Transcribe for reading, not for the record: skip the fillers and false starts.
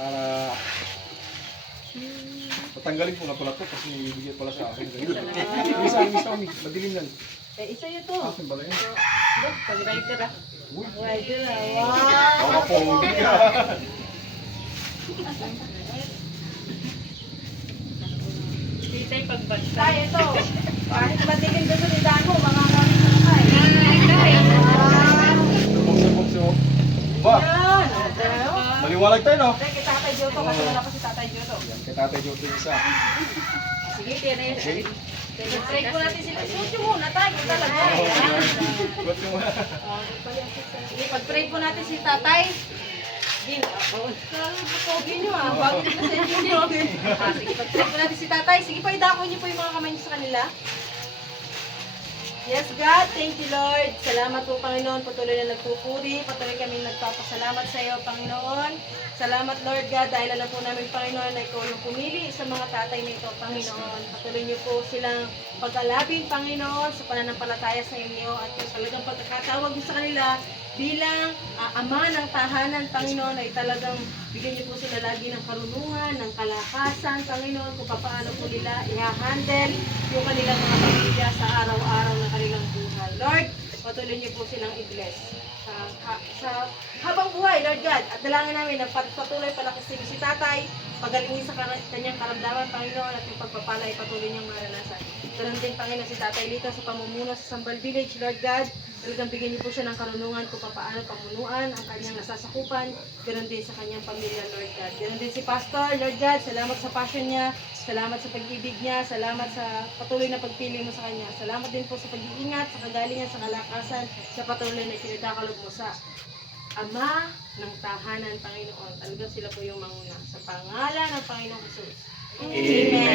Para tatanggalin ko na pala to kasi ibigay pala sa akin. Isa, madilim yan. Eh, isa yun to. Akin pala yun. Pag-rider ah. Uy, Rider ah. baka pogi ka. Titay pagbasta. Tay, ito. Kahit madilim doon sa tindahan mo, mga kami sa tay. Bukso. Ba, Yan. maliwalag tayo, no? Tay, kay Tatay Joto. Kasi wala pa si Tatay Joto. Yan, kay Tatay Joto yung isa. Sige, tira yun. Try ko natin sila. Suot yung muna tayo. Talaga. Ba't yung Sige, pag-pray po natin si Tatay. Sige, pogi nyo ah. Bago nyo sa inyo nyo. Sige, pag-pray po natin si Tatay. Sige pa, idako nyo po yung mga kamay nyo sa kanila. Yes, God. Thank you, Lord. Salamat po, Panginoon. Patuloy na nagpupuri. Patuloy kami nagpapasalamat sa iyo, Panginoon. Salamat, Lord God, dahil alam po namin, Panginoon, na ikaw yung pumili sa mga tatay nito, Panginoon. Patuloy niyo po silang pag-alabing, Panginoon, sa pananampalataya sa inyo at yung talagang pagkakatawag niyo sa kanila bilang ama ng tahanan, Panginoon, ay talagang bigyan niyo po sila lagi ng karunungan, ng kalakasan, Panginoon, kung paano po nila i-handle yung kanilang mga pamilya sa araw-araw na kanilang buhay. Lord, patuloy niyo po silang i-bless sa habang buhay, Lord God. At dalangin namin na patuloy palakisin si Tatay, pagalingin sa kanyang karamdaman, Panginoon, at yung pagpapala ay patuloy niyang maranasan. Ganun din, Panginoon, si Tatay Lito sa pamumuno sa Sambal Village, Lord God. Talagang bigyan niyo po siya ng karunungan kung paano pamunuan ang kanyang nasasakupan. Ganun din sa kanyang pamilya, Lord God. Ganun din si Pastor, Lord God. Salamat sa passion niya. Salamat sa pag-ibig niya. Salamat sa patuloy na pagpili mo sa kanya. Salamat din po sa pag-iingat, sa kagalingan, sa kalakasan, sa patuloy na kinidakalob mo sa Ama ng tahanan, Panginoon. Talagang sila po yung manguna. Sa pangalan ng Panginoong Jesus. Amen.